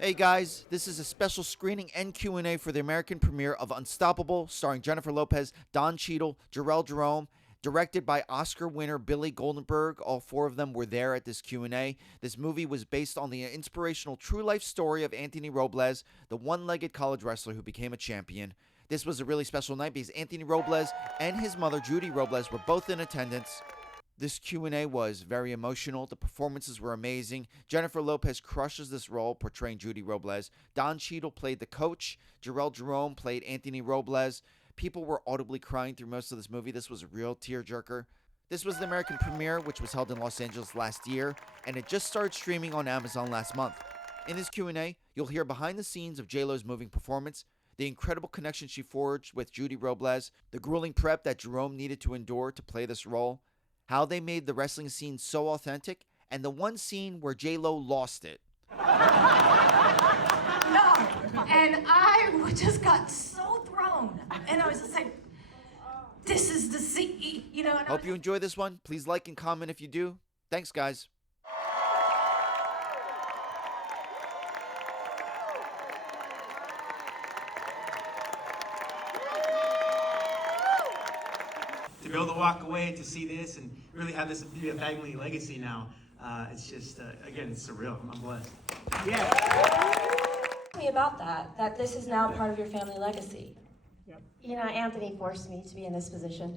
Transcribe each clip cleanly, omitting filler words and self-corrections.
Hey guys, this is a special screening and Q&A for the American premiere of Unstoppable, starring Jennifer Lopez, Don Cheadle, Jharrell Jerome, directed by Oscar winner Billy Goldenberg. All four of them were there at this Q&A. This movie was based on the inspirational true life story of Anthony Robles, the one-legged college wrestler who became a champion. This was a really special night because Anthony Robles and his mother Judy Robles were both in attendance. This Q&A was very emotional. The performances were amazing. Jennifer Lopez crushes this role portraying Judy Robles. Don Cheadle played the coach. Jharrell Jerome played Anthony Robles. People were audibly crying through most of this movie. This was a real tearjerker. This was the American premiere, which was held in Los Angeles last year, and it just started streaming on Amazon last month. In this Q&A, you'll hear behind the scenes of JLo's moving performance, the incredible connection she forged with Judy Robles, the grueling prep that Jerome needed to endure to play this role, how they made the wrestling scene so authentic, and the one scene where JLo lost it. No, and I just got so thrown, and I was just like, this is the scene, you know. Hope you enjoy this one. Please like and comment if you do. Thanks, guys. To be able to walk away to see this and really have this be a family legacy now, it's just, again, it's surreal. I'm blessed. Yeah. Tell me about that this is now part of your family legacy. Yep. You know, Anthony forced me to be in this position.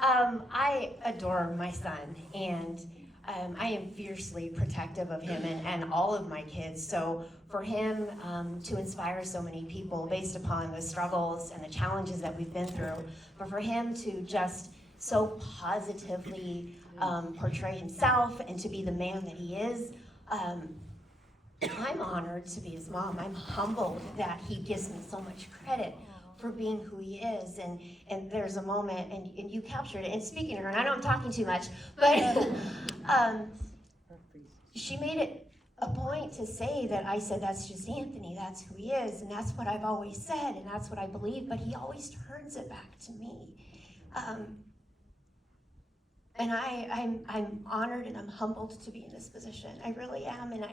I adore my son, and I am fiercely protective of him and all of my kids. So for him to inspire so many people based upon the struggles and the challenges that we've been through, but for him to just so positively portray himself and to be the man that he is, I'm honored to be his mom. I'm humbled that he gives me so much credit for being who he is. And there's a moment, and you captured it. And speaking to her, and I know I'm talking too much, but she made it a point to say that I said, that's just Anthony, that's who he is, and that's what I've always said, and that's what I believe, but he always turns it back to me. And I'm honored and I'm humbled to be in this position. I really am, and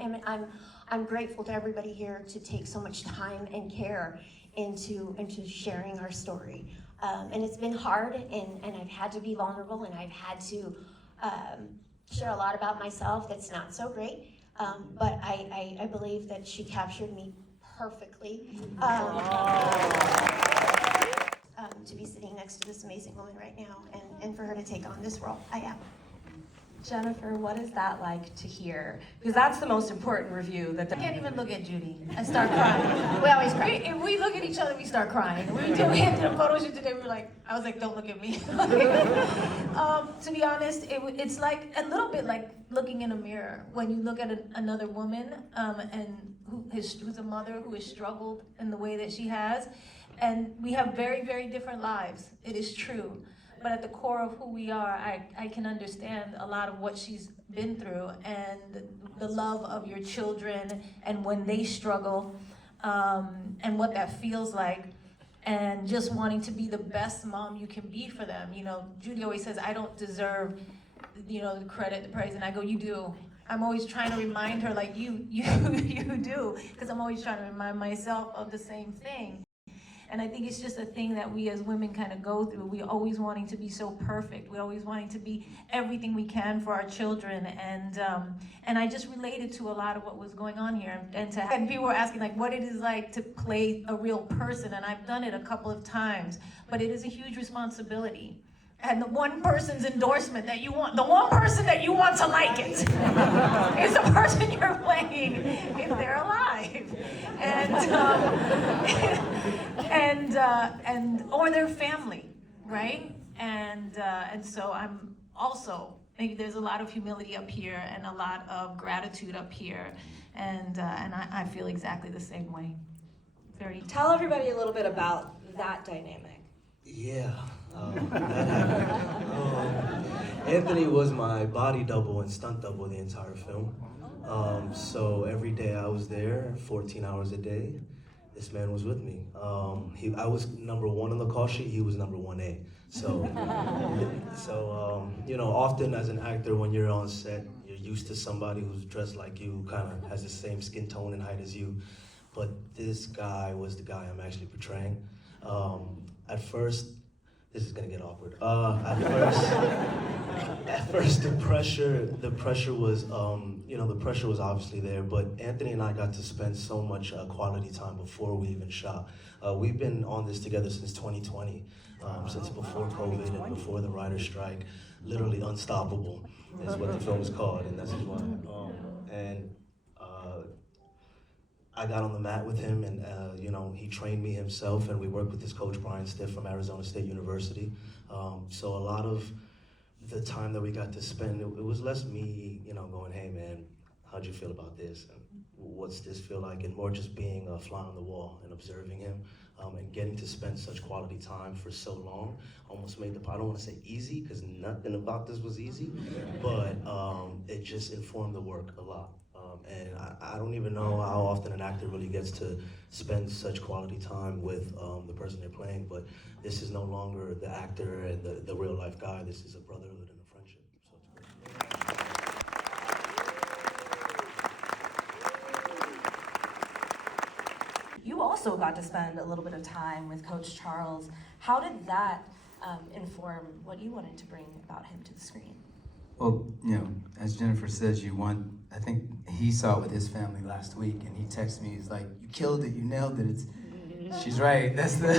I'm grateful to everybody here to take so much time and care into sharing our story. And it's been hard, and I've had to be vulnerable, and I've had to share a lot about myself that's not so great. But I believe that she captured me perfectly. To be sitting next to this amazing woman right now, and for her to take on this role, I am. Jennifer, what is that like to hear? Because that's the most important review. That I can't even look at Judy. I start crying. We always cry. If we look at each other, we start crying. We did a photo shoot today. We were like, I was like, don't look at me. To be honest, it's like a little bit like looking in a mirror when you look at another woman and who's a mother who has struggled in the way that she has. And we have very, very different lives. It is true. But at the core of who we are, I can understand a lot of what she's been through, and the love of your children and when they struggle, and what that feels like, and just wanting to be the best mom you can be for them. You know, Judy always says, I don't deserve, the credit, the praise, and I go, you do. I'm always trying to remind her, like, you do, because I'm always trying to remind myself of the same thing. And I think it's just a thing that we as women kind of go through. We always wanting to be so perfect. We always wanting to be everything we can for our children. And I just related to a lot of what was going on here. And people were asking like what it is like to play a real person. And I've done it a couple of times, but it is a huge responsibility. And the one person's endorsement that you want, the one person that you want to like it, is the person you're playing if they're alive, and or their family, right? And so I'm also, maybe there's a lot of humility up here and a lot of gratitude up here, and I feel exactly the same way. Tell everybody a little bit about that dynamic. Yeah. That happened. Anthony was my body double and stunt double the entire film. So every day I was there, 14 hours a day. This man was with me. I was number 1 on the call sheet. He was number 1A. So, often as an actor, when you're on set, used to somebody who's dressed like you, kind of has the same skin tone and height as you. But this guy was the guy I'm actually portraying. At first, this is gonna get awkward. At first, the pressure was, the pressure was obviously there. But Anthony and I got to spend so much quality time before we even shot. We've been on this together since 2020, since before COVID and before the writer's strike. Literally unstoppable is what the film is called, and that's why. I got on the mat with him, and he trained me himself, and we worked with his coach Brian Stiff from Arizona State University. So a lot of the time that we got to spend, it was less me, going, hey man, how'd you feel about this? And what's this feel like? And more just being a fly on the wall and observing him, and getting to spend such quality time for so long almost made I don't want to say easy, because nothing about this was easy, but it just informed the work a lot. And I don't even know how often an actor really gets to spend such quality time with the person they're playing, but this is no longer the actor and the real life guy. This is a brotherhood and a friendship, so it's great. You also got to spend a little bit of time with Coach Charles. How did that inform what you wanted to bring about him to the screen? Well, as Jennifer says, I think he saw it with his family last week, and he texted me, he's like, you killed it, you nailed it. She's right, that's the,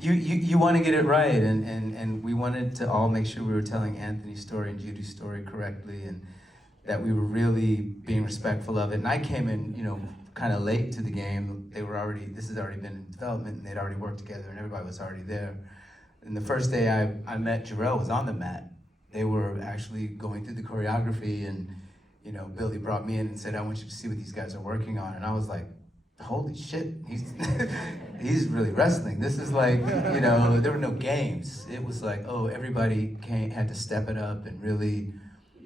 you want to get it right, and we wanted to all make sure we were telling Anthony's story and Judy's story correctly, and that we were really being respectful of it. And I came in, kind of late to the game. This had already been in development, and they'd already worked together, and everybody was already there. And the first day I met Jharrel was on the mat. They were actually going through the choreography, and Billy brought me in and said, I want you to see what these guys are working on. And I was like, holy shit, he's really wrestling. This is like, there were no games. It was like, oh, everybody had to step it up and really,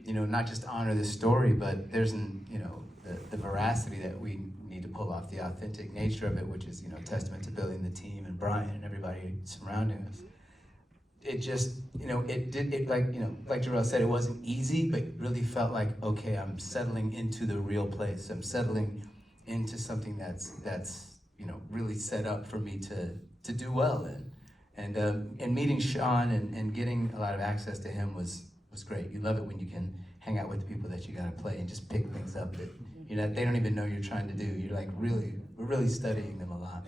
not just honor this story, but there's the veracity that we need to pull off, the authentic nature of it, which is, testament to Billy and the team and Brian and everybody surrounding us. It just, like Jharrel said, it wasn't easy, but really felt like, okay, I'm settling into the real place. I'm settling into something that's really set up for me to do well in. And meeting Sean and getting a lot of access to him was great. You love it when you can hang out with the people that you gotta play and just pick things up that they don't even know you're trying to do. You're like, we're really studying them a lot.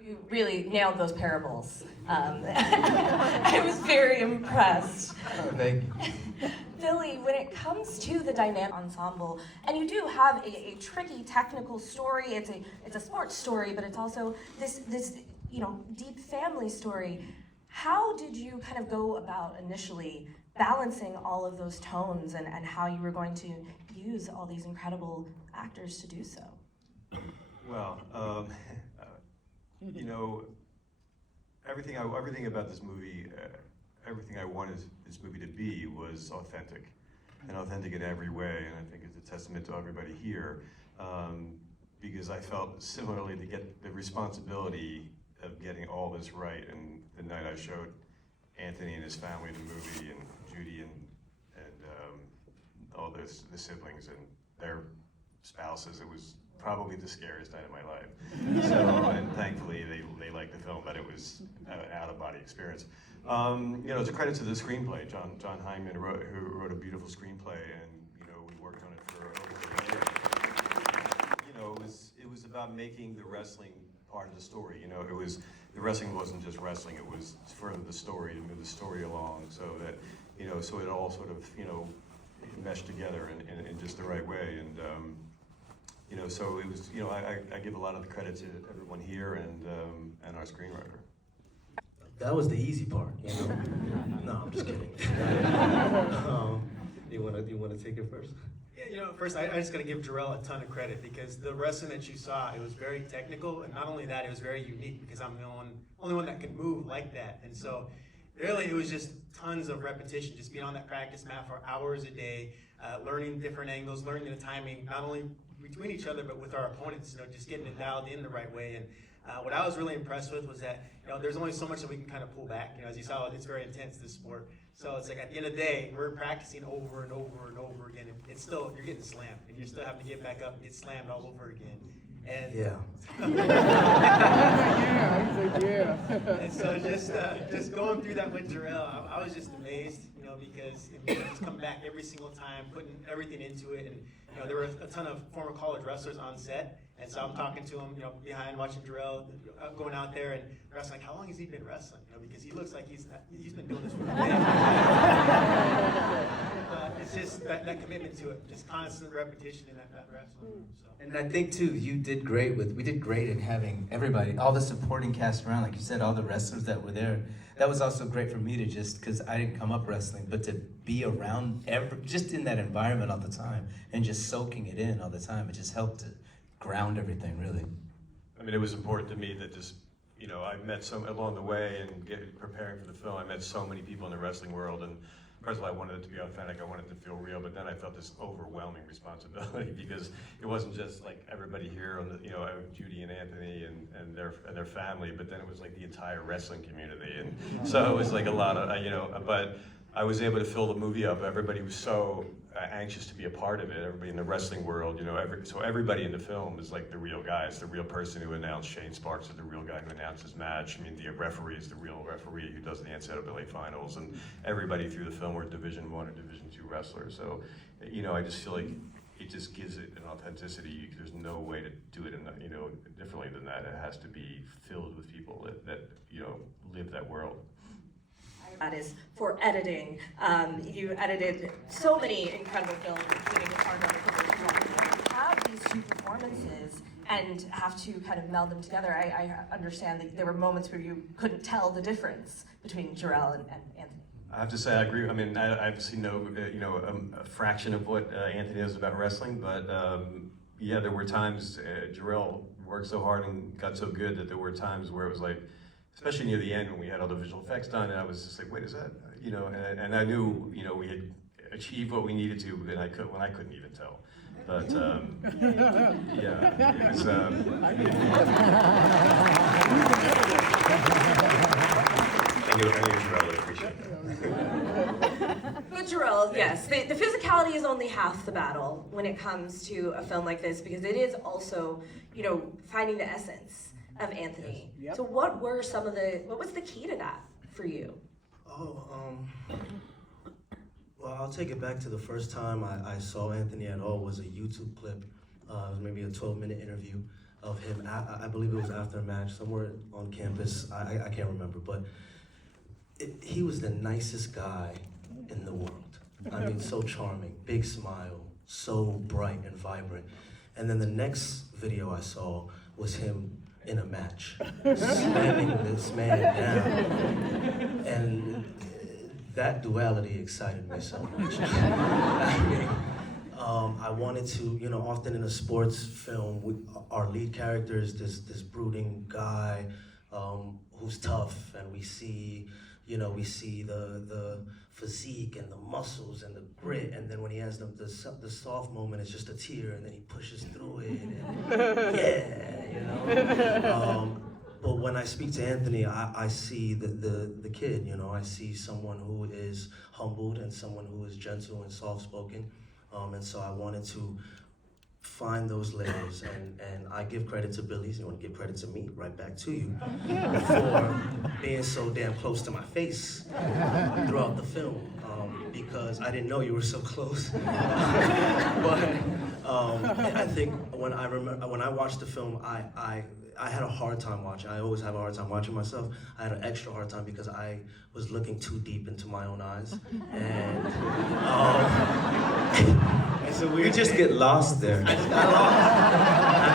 You really nailed those parables. I was very impressed. Oh, thank you. Billy, when it comes to the dynamic ensemble, and you do have a tricky technical story, it's a sports story, but it's also this deep family story. How did you kind of go about initially balancing all of those tones and how you were going to use all these incredible actors to do so? Well, everything about this movie, everything I wanted this movie to be was authentic, and authentic in every way, and I think it's a testament to everybody here, because I felt similarly to get the responsibility of getting all this right. And the night I showed Anthony and his family the movie, and Judy and all the siblings and their spouses, it was probably the scariest night of my life. So, and thankfully they liked the film, but it was an out-of-body experience. It's a credit to the screenplay. John Hyman who wrote a beautiful screenplay, and we worked on it for over a year. It was about making the wrestling part of the story. The wrestling wasn't just wrestling; it was further the story, to move the story along, so that so it all sort of meshed together in just the right way. And so it was, I give a lot of the credit to everyone here and our screenwriter. That was the easy part, No, I'm just kidding. You want to take it first? Yeah, first I just got to give Jharrel a ton of credit, because the wrestling that you saw, it was very technical, and not only that, it was very unique, because I'm the only one that could move like that. And so really it was just tons of repetition, just being on that practice mat for hours a day, learning different angles, learning the timing, not only between each other, but with our opponents, just getting it dialed in the right way. And what I was really impressed with was that, there's only so much that we can kind of pull back. As you saw, it's very intense, this sport. So it's like at the end of the day, we're practicing over and over and over again. And it's still, you're getting slammed, and you're still having to get back up and get slammed all over again. And Yeah. and so just going through that with Jharrel, I was just amazed, you know, because he's come back every single time, putting everything into it. And you know, there were a ton of former college wrestlers on set, and so I'm talking to him, you know, behind watching Jharrel going out there and wrestling. Like, how long has he been wrestling? You know, because he looks like he's been doing this for a minute. It's just that commitment to it, just constant repetition in that wrestling. So. And I think too, we did great in having everybody, all the supporting cast around, like you said, all the wrestlers that were there. That was also great for me to just, because I didn't come up wrestling, but to be around, just in that environment all the time, and just soaking it in all the time, it just helped to ground everything, really. I mean, it was important to me that just, you know, I met along the way and preparing for the film, I met so many people in the wrestling world, and first of all, I wanted it to be authentic, I wanted it to feel real, but then I felt this overwhelming responsibility because it wasn't just like everybody here on the, you know, Judy and Anthony and their family, but then it was like the entire wrestling community, and so it was like a lot of, you know, but I was able to fill the movie up. Everybody was so anxious to be a part of it. Everybody in the wrestling world, you know, so everybody in the film is like the real guy. It's the real person who announced Shane Sparks is the real guy who announced his match. I mean, the referee is the real referee who does the NCAA finals, and everybody through the film were Division I or Division II wrestlers. So, you know, I just feel like it just gives it an authenticity. There's no way to do it, you know, differently than that. It has to be filled with people that you know, live that world. That is for editing. You edited so many incredible films, including The Partner on the Corporation. You have these two performances and have to kind of meld them together. I understand that there were moments where you couldn't tell the difference between Jharrel and Anthony. I have to say, I agree. I mean, I obviously know, you know, a fraction of what Anthony knows about wrestling, but yeah, there were times Jharrel worked so hard and got so good that there were times where it was like, especially near the end when we had all the visual effects done, and I was just like, wait, is that, you know, and I knew, you know, we had achieved what we needed to, but I couldn't even tell. But yeah, it was. Thank you, Jharrel, I appreciate that. With Jharrel, yes, the physicality is only half the battle when it comes to a film like this, because it is also, you know, finding the essence of Anthony. Yes. Yep. So what was the key to that for you? Well, I'll take it back to the first time I saw Anthony at all was a YouTube clip. It was maybe a 12-minute interview of him. I believe it was after a match somewhere on campus. I can't remember, but he was the nicest guy in the world. I mean, so charming, big smile, so bright and vibrant. And then the next video I saw was him in a match, slamming this man down. And that duality excited me so much. I mean, I wanted to, you know, often in a sports film, our lead character is this brooding guy who's tough, and we see the physique and the muscles and the grit, and then when he has the soft moment, it's just a tear, and then he pushes through it, and yeah, you know. But when I speak to Anthony, I see the kid, you know. I see someone who is humbled and someone who is gentle and soft-spoken, and so I wanted to find those layers, and I give credit to Billy, so you want to give credit to me, right back to you, for being so damn close to my face throughout the film, because I didn't know you were so close. But I think when I watched the film, I had a hard time watching. I always have a hard time watching myself. I had an extra hard time because I was looking too deep into my own eyes, and it's a weird. You just get lost there. I just got lost.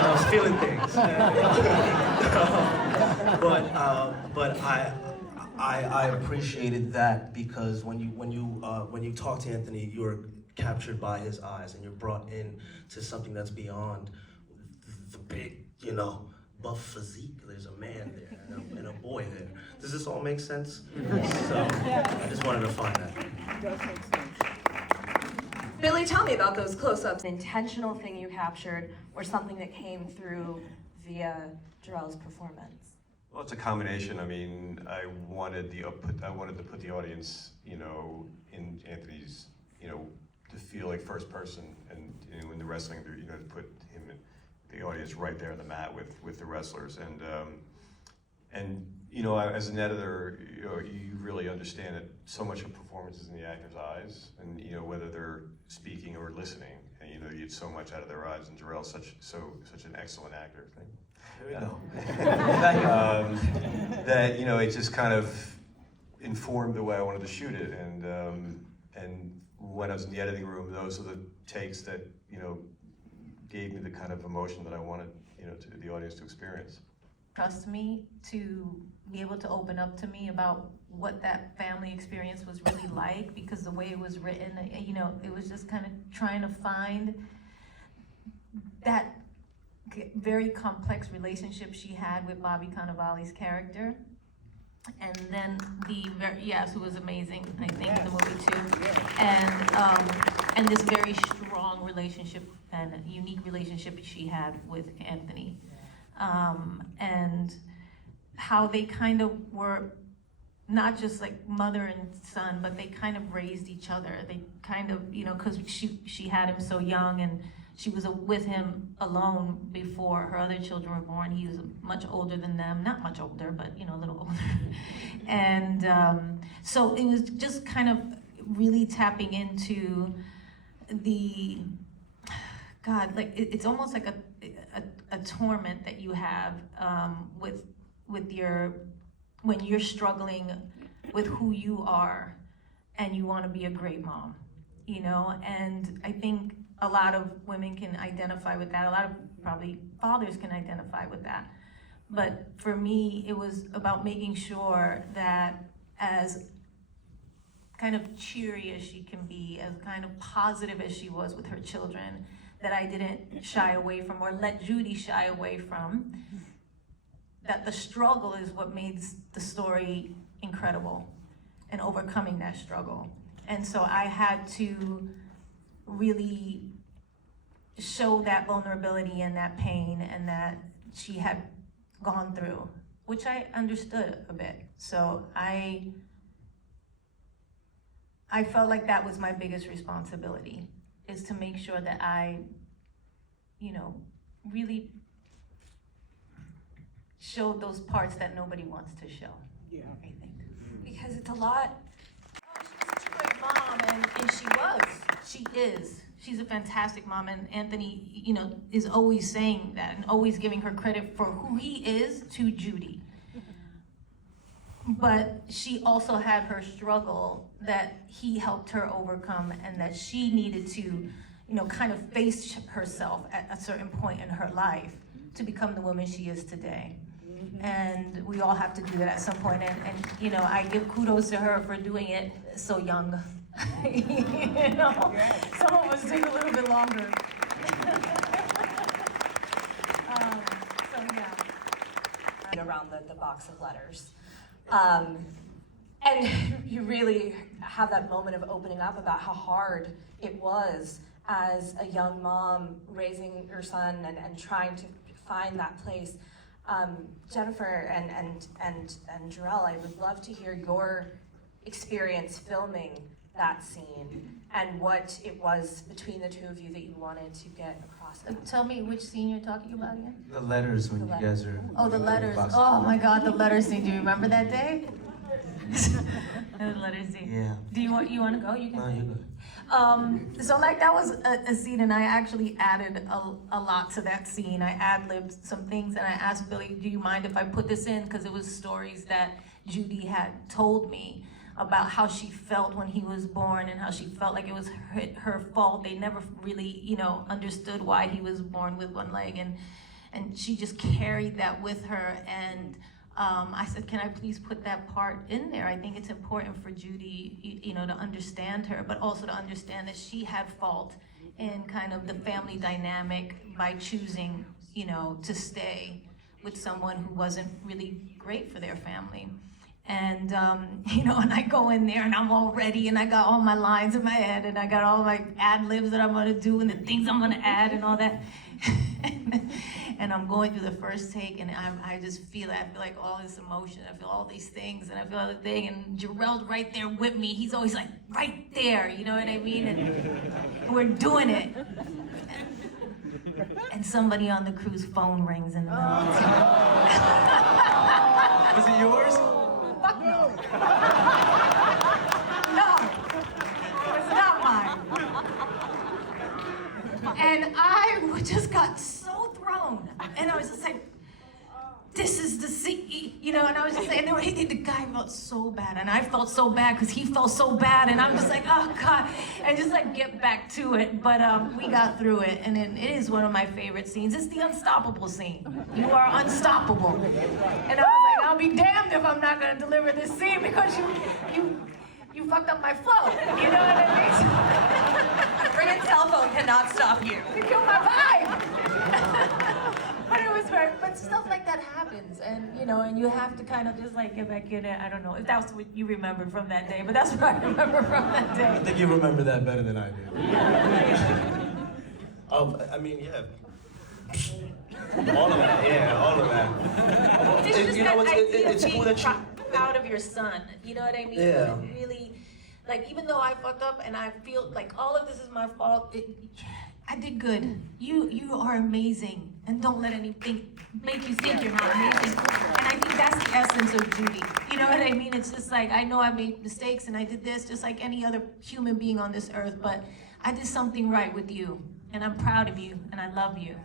I was feeling things. But I appreciated that, because when you talk to Anthony, you're captured by his eyes, and you're brought in to something that's beyond the big, you know, buff physique. There's a man there and a boy there. Does this all make sense? So I just wanted to find that. It does make sense. Billy, tell me about those close-ups. An intentional thing you captured, or something that came through via Jharrel's performance? Well, it's a combination. I mean, I wanted to put the audience, you know, in Anthony's, you know, to feel like first person, and you know, in the wrestling, you know, to put him, the audience, right there on the mat with the wrestlers, and you know, as an editor, you know, you really understand that so much of performance is in the actor's eyes, and you know, whether they're speaking or listening, and you know, you get so much out of their eyes, and Jharrell's such an excellent actor. There we go. That, you know, it just kind of informed the way I wanted to shoot it, and when I was in the editing room, those are the takes that, you know, gave me the kind of emotion that I wanted, you know, to the audience to experience. Trust me to be able to open up to me about what that family experience was really like, because the way it was written, you know, it was just kind of trying to find that very complex relationship she had with Bobby Cannavale's character. And then who was amazing, I think, in the movie too. And this very strong relationship and unique relationship she had with Anthony. And how they kind of were not just like mother and son, but they kind of raised each other. They kind of, you know, because she had him so young, and she was with him alone before her other children were born. He was much older than them, not much older, but you know, a little older. And so it was just kind of really tapping into the, God, like it's almost like a torment that you have with your, when you're struggling with who you are and you want to be a great mom, you know? And I think a lot of women can identify with that. A lot of probably fathers can identify with that. But for me, it was about making sure that as kind of cheery as she can be, as kind of positive as she was with her children, that I didn't shy away from or let Judy shy away from, that the struggle is what made the story incredible and overcoming that struggle. And so I had to really show that vulnerability and that pain and that she had gone through, which I understood a bit. So I felt like that was my biggest responsibility, is to make sure that I, you know, really showed those parts that nobody wants to show. Yeah, I think. Because it's a lot. She's such a great mom, and she is. She's a fantastic mom, and Anthony, you know, is always saying that and always giving her credit for who he is to Judy. But she also had her struggle that he helped her overcome, and that she needed to, you know, kind of face herself at a certain point in her life to become the woman she is today. And we all have to do that at some point, and you know, I give kudos to her for doing it so young. You know, some of us take a little bit longer. So yeah. Around the box of letters. And you really have that moment of opening up about how hard it was as a young mom raising your son and trying to find that place. Jennifer and Jharrel, I would love to hear your experience filming that scene and what it was between the two of you that you wanted to get across. Tell me which scene you're talking about again? The letters when you guys are. Oh, the letters. Oh my God, the letters scene. Do you remember that day? The letters scene. Yeah. Do you want to go? You can. No, you're good. So like that was a scene, and I actually added a lot to that scene. I ad-libbed some things, and I asked Billy, do you mind if I put this in? Because it was stories that Judy had told me about how she felt when he was born, and how she felt like it was her fault. They never really, you know, understood why he was born with one leg, and she just carried that with her. And I said, can I please put that part in there? I think it's important for Judy, you know, to understand her, but also to understand that she had fault in kind of the family dynamic by choosing, you know, to stay with someone who wasn't really great for their family. And, you know, and I go in there and I'm all ready, and I got all my lines in my head, and I got all my ad libs that I'm gonna do and the things I'm gonna add and all that. and I'm going through the first take, and I just feel it. I feel like all this emotion, I feel all these things, and I feel other thing, and Jharrell's right there with me. He's always like, right there, you know what I mean? And we're doing it. And somebody on the crew's phone rings in the middle of the scene. Was it yours? Fuck no. No, it's not mine. And I just got so thrown. And I was just like, this is the scene, you know, and I was just saying, the guy felt so bad, and I felt so bad because he felt so bad, and I'm just like, oh God, and just like get back to it. But we got through it, and it is one of my favorite scenes. It's the unstoppable scene. You are unstoppable. And I was like, I'll be damned if I'm not gonna deliver this scene because you fucked up my flow. You know what I mean? Bring cell phone cannot stop you. You killed my vibe. But it was very, but stuff like that happens, and you know, and you have to kind of just like get back in it. I don't know if that's what you remember from that day, but that's what I remember from that day. I think you remember that better than I do. I mean, yeah. All of that, yeah, all of that. It's just you know, that it's idea cool of that being you... proud of your son. You know what I mean? Yeah. It really, like, even though I fucked up and I feel like all of this is my fault, I did good. You are amazing, and don't let anything make you think you're not amazing. And I think that's the essence of Judy. You know what I mean? It's just like, I know I made mistakes and I did this just like any other human being on this earth, but I did something right with you, and I'm proud of you, and I love you.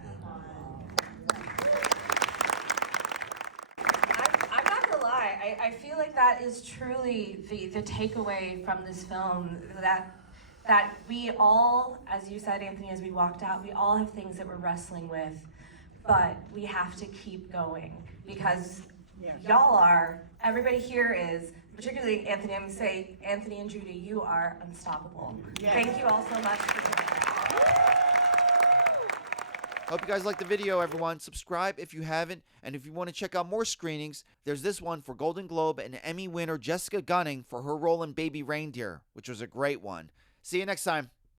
I'm not gonna lie, I feel like that is truly the takeaway from this film, that we all, as you said, Anthony, as we walked out, we all have things that we're wrestling with, but we have to keep going because y'all are, everybody here is, particularly Anthony, I'm gonna say, Anthony and Judy, you are unstoppable. Yes. Thank you all so much for doing that. Hope you guys liked the video, everyone. Subscribe if you haven't, and if you want to check out more screenings, there's this one for Golden Globe and Emmy winner Jessica Gunning for her role in Baby Reindeer, which was a great one. See you next time.